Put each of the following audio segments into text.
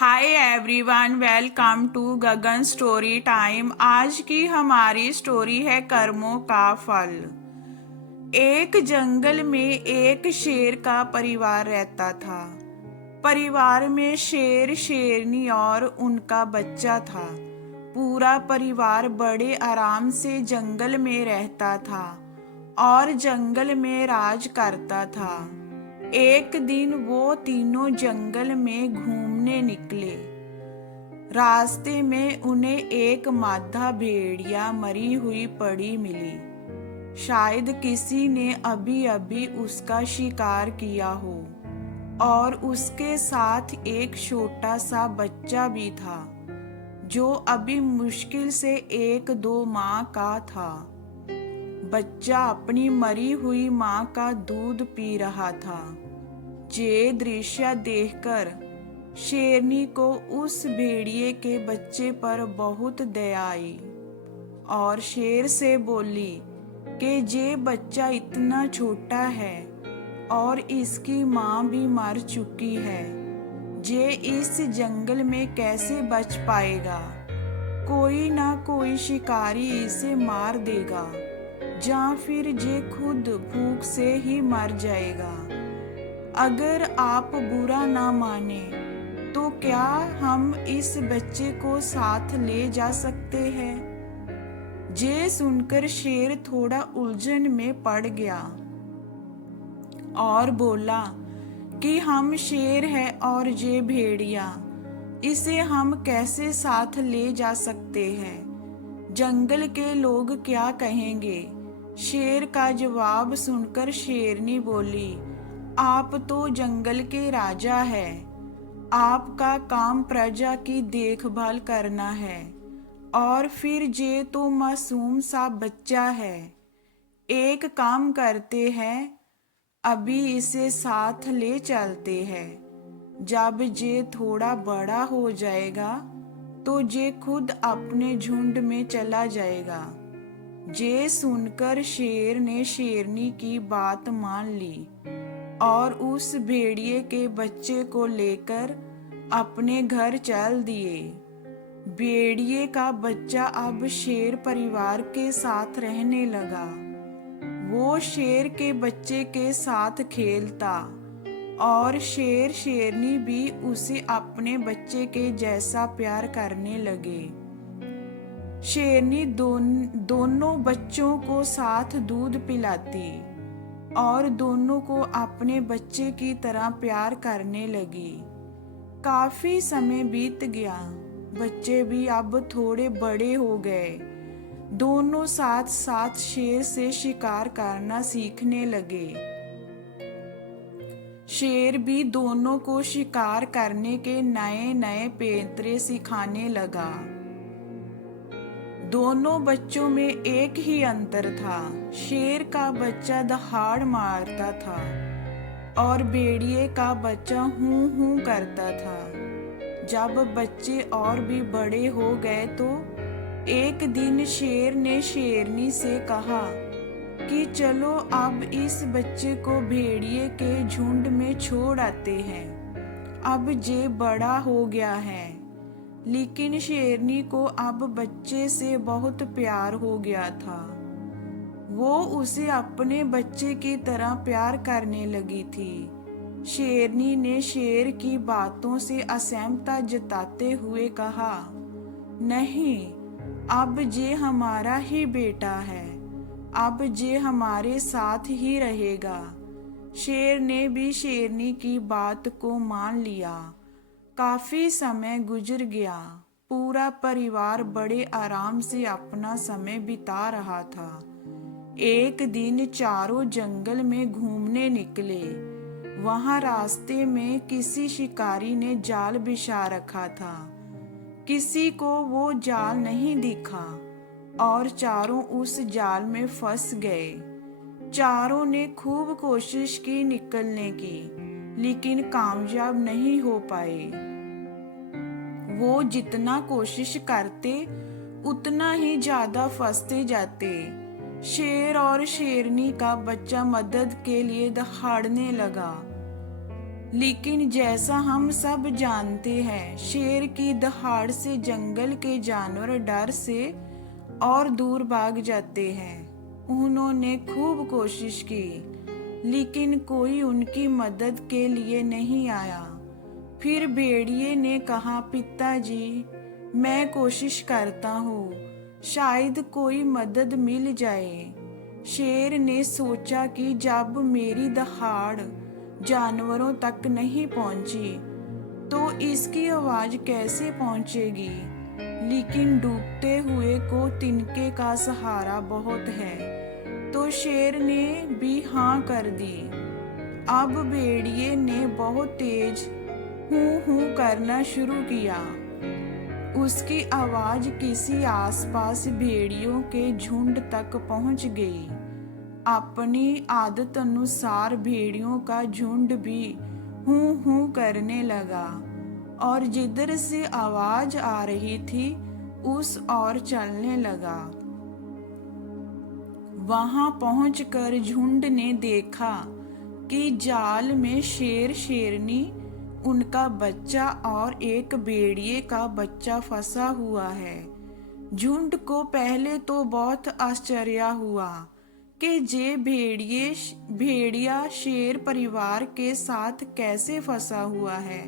Hi everyone, welcome to Gagan story time. आज की हमारी स्टोरी है कर्मों का फल। एक जंगल में एक शेर का परिवार रहता था। परिवार में शेर, शेरनी और उनका बच्चा था। पूरा परिवार बड़े आराम से जंगल में रहता था और जंगल में राज करता था। एक दिन वो तीनों जंगल में घूमने निकले। रास्ते में उन्हें एक मादा भेड़िया मरी हुई पड़ी मिली। शायद किसी ने अभी अभी उसका शिकार किया हो और उसके साथ एक छोटा सा बच्चा भी था जो अभी मुश्किल से 1-2 माह का था। बच्चा अपनी मरी हुई माँ का दूध पी रहा था। ये दृश्य देखकर शेरनी को उस भेड़िए के बच्चे पर बहुत दया आई और शेर से बोली कि ये बच्चा इतना छोटा है और इसकी माँ भी मर चुकी है। ये इस जंगल में कैसे बच पाएगा? कोई ना कोई शिकारी इसे मार देगा या फिर ये खुद भूख से ही मर जाएगा। अगर आप बुरा ना माने तो क्या हम इस बच्चे को साथ ले जा सकते हैं? ये सुनकर शेर थोड़ा उलझन में पड़ गया और बोला कि हम शेर हैं और ये भेड़िया, इसे हम कैसे साथ ले जा सकते हैं? जंगल के लोग क्या कहेंगे? शेर का जवाब सुनकर शेरनी बोली, आप तो जंगल के राजा हैं। आपका काम प्रजा की देखभाल करना है और फिर ये तो मासूम सा बच्चा है। एक काम करते हैं, अभी इसे साथ ले चलते हैं। जब ये थोड़ा बड़ा हो जाएगा तो ये खुद अपने झुंड में चला जाएगा। ये सुनकर शेर ने शेरनी की बात मान ली और उस भेड़िए के बच्चे को लेकर अपने घर चल दिए। भेड़िए का बच्चा अब शेर परिवार के साथ रहने लगा। वो शेर के बच्चे के साथ खेलता और शेर शेरनी भी उसे अपने बच्चे के जैसा प्यार करने लगे। शेरनी दोनों बच्चों को साथ दूध पिलाती और दोनों को अपने बच्चे की तरह प्यार करने लगी। काफी समय बीत गया, बच्चे भी अब थोड़े बड़े हो गए। दोनों साथ साथ शेर से शिकार करना सीखने लगे। शेर भी दोनों को शिकार करने के नए नए पैंतरे सिखाने लगा। दोनों बच्चों में एक ही अंतर था। शेर का बच्चा दहाड़ मारता था और भेड़िए का बच्चा हूं हूं करता था। जब बच्चे और भी बड़े हो गए तो एक दिन शेर ने शेरनी से कहा कि चलो अब इस बच्चे को भेड़िए के झुंड में छोड़ आते हैं। अब ये बड़ा हो गया है। लेकिन शेरनी को अब बच्चे से बहुत प्यार हो गया था। वो उसे अपने बच्चे की तरह प्यार करने लगी थी। शेरनी ने शेर की बातों से असहमता जताते हुए कहा, नहीं, अब ये हमारा ही बेटा है। अब ये हमारे साथ ही रहेगा। शेर ने भी शेरनी की बात को मान लिया। काफी समय गुजर गया। पूरा परिवार बड़े आराम से अपना समय बिता रहा था। एक दिन चारों जंगल में घूमने निकले। वहां रास्ते में किसी शिकारी ने जाल बिछा रखा था। किसी को वो जाल नहीं दिखा और चारों उस जाल में फंस गए। चारों ने खूब कोशिश की निकलने की, लेकिन कामयाब नहीं हो पाए। वो जितना कोशिश करते उतना ही ज्यादा फंसते जाते। शेर और शेरनी का बच्चा मदद के लिए दहाड़ने लगा। लेकिन जैसा हम सब जानते हैं, शेर की दहाड़ से जंगल के जानवर डर से और दूर भाग जाते हैं। उन्होंने खूब कोशिश की, लेकिन कोई उनकी मदद के लिए नहीं आया। फिर भेड़िए ने कहा, पिताजी, मैं कोशिश करता हूँ, शायद कोई मदद मिल जाए। शेर ने सोचा कि जब मेरी दहाड़ जानवरों तक नहीं पहुंची, तो इसकी आवाज कैसे पहुंचेगी। लेकिन डूबते हुए को तिनके का सहारा बहुत है, तो शेर ने भी हाँ कर दी। अब भेड़िए ने बहुत तेज हूँ हूँ करना शुरू किया। उसकी आवाज किसी आसपास भेड़ियों के झुंड तक पहुंच गई। अपनी आदत अनुसार भेड़ियों का झुंड भी हूँ हूँ करने लगा और जिधर से आवाज आ रही थी उस ओर चलने लगा। वहां पहुंचकर झुंड ने देखा कि जाल में शेर, शेरनी, उनका बच्चा और एक भेड़िए का बच्चा फंसा हुआ है। झुंड को पहले तो बहुत आश्चर्य हुआ कि ये भेड़िया शेर परिवार के साथ कैसे फंसा हुआ है।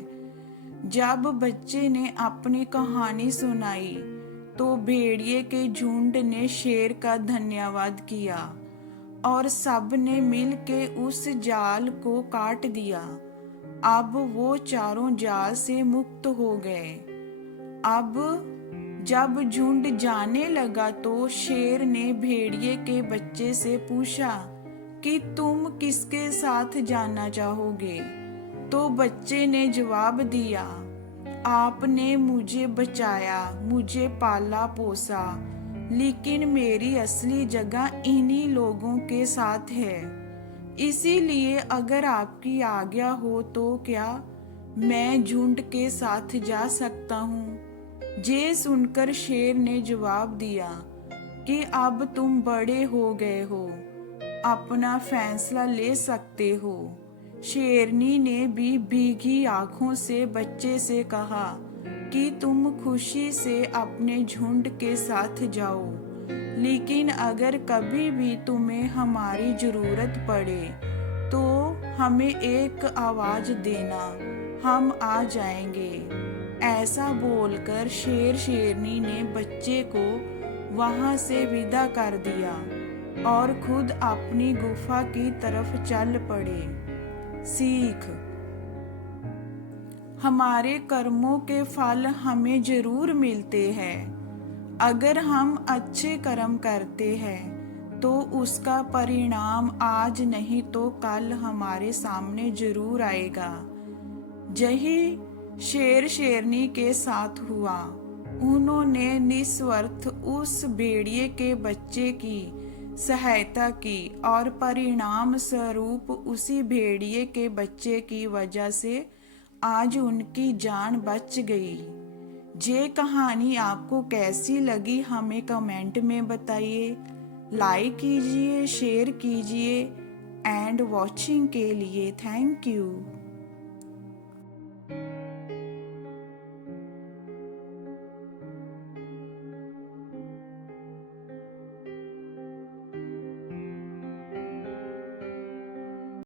जब बच्चे ने अपनी कहानी सुनाई तो भेड़िए के झुंड ने शेर का धन्यवाद किया और सब ने मिल के उस जाल को काट दिया। अब वो चारों जाल से मुक्त हो गए। अब जब झुंड जाने लगा तो शेर ने भेड़िए के बच्चे से पूछा कि तुम किसके साथ जाना चाहोगे। तो बच्चे ने जवाब दिया, आपने मुझे बचाया, मुझे पाला पोसा, लेकिन मेरी असली जगह इन्हीं लोगों के साथ है। इसीलिए अगर आपकी आज्ञा हो तो क्या मैं झुंड के साथ जा सकता हूँ। ये सुनकर शेर ने जवाब दिया कि अब तुम बड़े हो गए हो, अपना फैसला ले सकते हो। शेरनी ने भी भीगी आंखों से बच्चे से कहा कि तुम खुशी से अपने झुंड के साथ जाओ, लेकिन अगर कभी भी तुम्हें हमारी जरूरत पड़े तो हमें एक आवाज देना, हम आ जाएंगे। ऐसा बोलकर शेर, शेरनी ने बच्चे को वहां से विदा कर दिया और खुद अपनी गुफा की तरफ चल पड़े। सीख: हमारे कर्मों के फल हमें जरूर मिलते हैं। अगर हम अच्छे कर्म करते हैं तो उसका परिणाम आज नहीं तो कल हमारे सामने जरूर आएगा। यही शेर, शेरनी के साथ हुआ। उन्होंने निस्वार्थ उस भेड़िए के बच्चे की सहायता की और परिणाम स्वरूप उसी भेड़िए के बच्चे की वजह से आज उनकी जान बच गई। ये कहानी आपको कैसी लगी हमें कमेंट में बताइए। लाइक कीजिए, शेयर कीजिए एंड वॉचिंग के लिए थैंक यू।